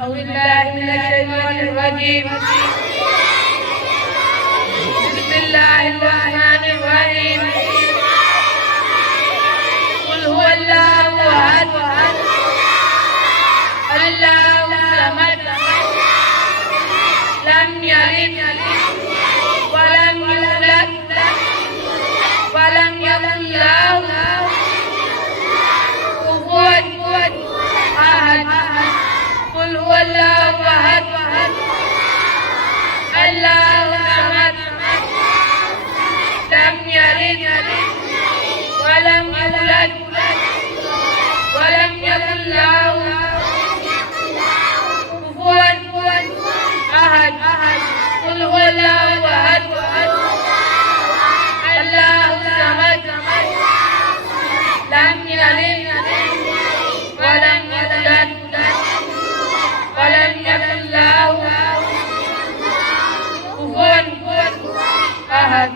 أعوذ بالله من الشيطان الرجيم. بسم الله الرحمن الرحيم. قل هو الله أحد الله الصمد لم يلد ولم يولد ولم يكن له كفوا أحد. قل هو الله أحد الله الصمد لم يلد ولم يولد ولم يكن له كفوا أحد. قل هو الله أحد الله الصمد لم يلد ولم يولد ولم يكن له كفوا أحد.